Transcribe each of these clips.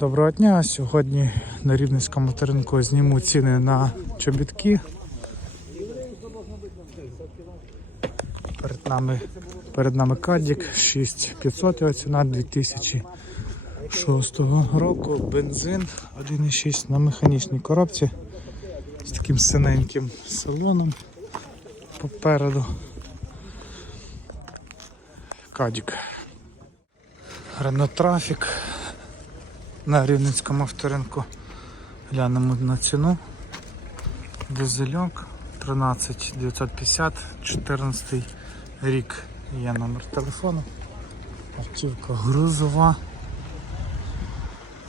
Доброго дня! Сьогодні на Рівненському ринку зніму ціни на чобітки. Перед нами, перед нами кадік 6500 його ціна 2006 року. Бензин 1,6 на механічній коробці з таким синеньким салоном попереду. Кадік. Renault Traffic на Рівненському авторинку. Глянемо на ціну. Дизельок 13 950, 14 рік є номер телефону. Автівка грузова.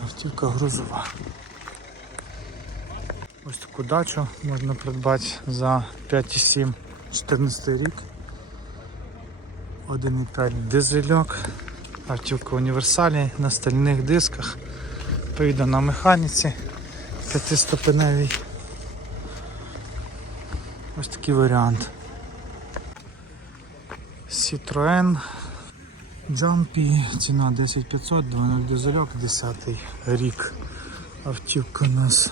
Автівка грузова. Ось таку дачу можна придбати за 5,7 14 рік. 1,5 дизельок. Автівка універсальний на стальних дисках. Поїду на механіці п'ятиступеневій. Ось такий варіант. Citroen Jumpy, ціна 10500, 2.0 дизельок, 10 рік. Автівка у нас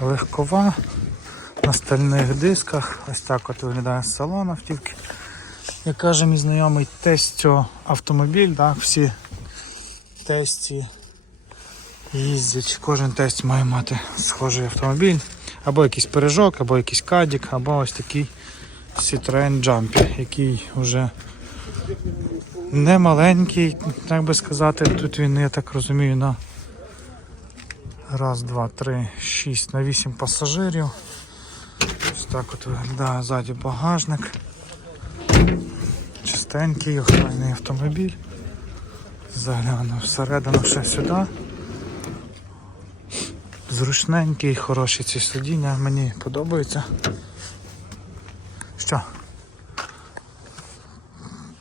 легкова, на стальних дисках. Ось так от виглядає салон автівки. Як каже мій знайомий тестю автомобіль, так, всі тесті їздять, кожен тест має мати схожий автомобіль, або якийсь пережок, або якийсь кадік, або ось такий Citroen Jumpy, який вже не маленький, так би сказати. Тут він, я так розумію, на раз, два, три, шість, на вісім пасажирів. Ось так от виглядає ззаді багажник. Чистенький, охайний автомобіль. Загляну всередину ще сюди. Зручненький, хороші ці сидіння, мені подобається. Що?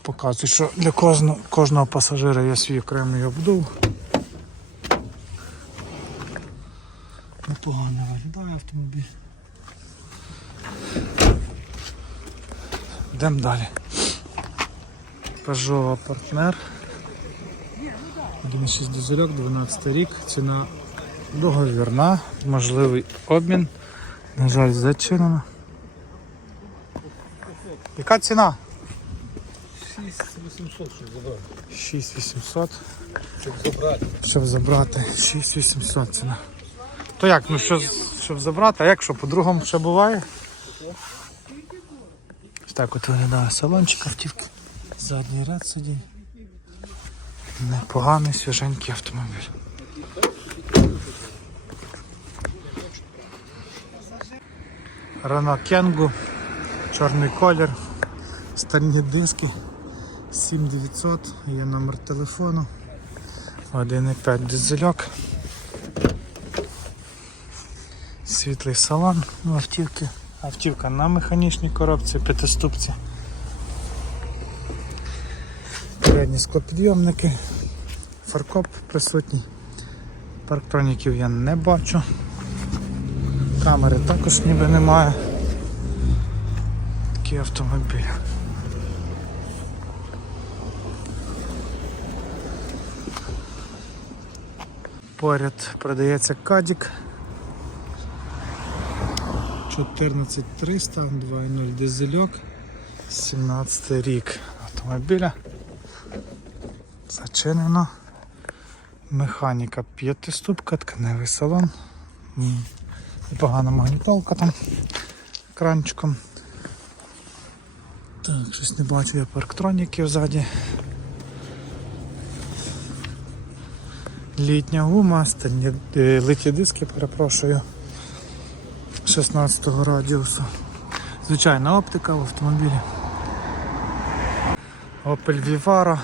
Показую, що для кожного, кожного пасажира є свій окремий обдув. Непогано виглядає автомобіль. Йдемо далі. Peugeot партнер. 1,6 дизельок, 12 рік, ціна договірна, можливий обмін. На жаль, зачинена. Яка ціна? 6800, щоб забрати. 6800. Щоб забрати. Щоб забрати 6800 ціна. То як, ну що, щоб забрати, а як що, по-другому ще буває? Ось так от виглядає салончик автівки. Задній ряд сидінь. Непоганий свіженький автомобіль. Renault Kangoo, чорний колір, стальні диски, 7900, є номер телефону, 1,5 дизельок. Світлий салон у автівки. Автівка на механічній коробці, п'ятиступці. Передні склопідйомники, фаркоп присутній. Парктроніків я не бачу. Камери також ніби немає. Такий автомобіль. Поряд продається кадік. 14300, 2.0 дизельок, 17 рік автомобіля. Зачинено. Механіка п'ятиступка, тканевий салон. Непогана магнітолка там екранчиком. Так, щось не бачу я парктроніків ззаді. Літня гума, стальні е, литі диски, перепрошую. 16 радіусу. Звичайна оптика в автомобілі. Opel Vivaro.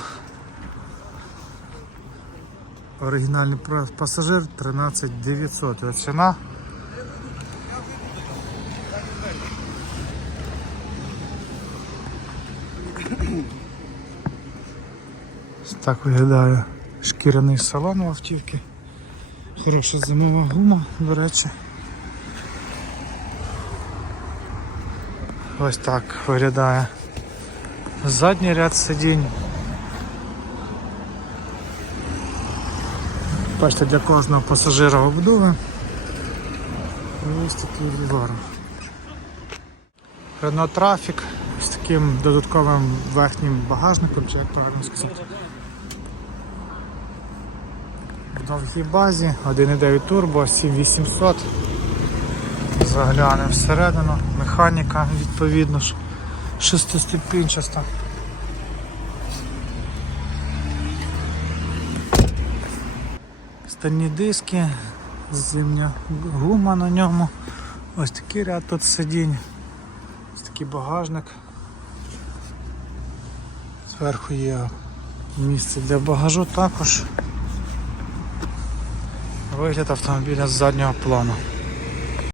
Оригінальний пасажир 13900. Його ціна. Так виглядає шкіряний салон у автівки. Хороша зимова гума, до речі. Ось так виглядає задній ряд сидінь. Бачите, для кожного пасажира обдуви. І ось такий вівар. Renault Traffic з таким додатковим верхнім багажником, чи як правильно сказати. В довгій базі 1.9 турбо, 7800. Заглянемо всередину. Механіка відповідно ж шестиступінчаста. Стальні диски, зимня гума на ньому. Ось такий ряд тут сидінь. Ось такий багажник. Зверху є місце для багажу також. Вигляд автомобіля з заднього плану.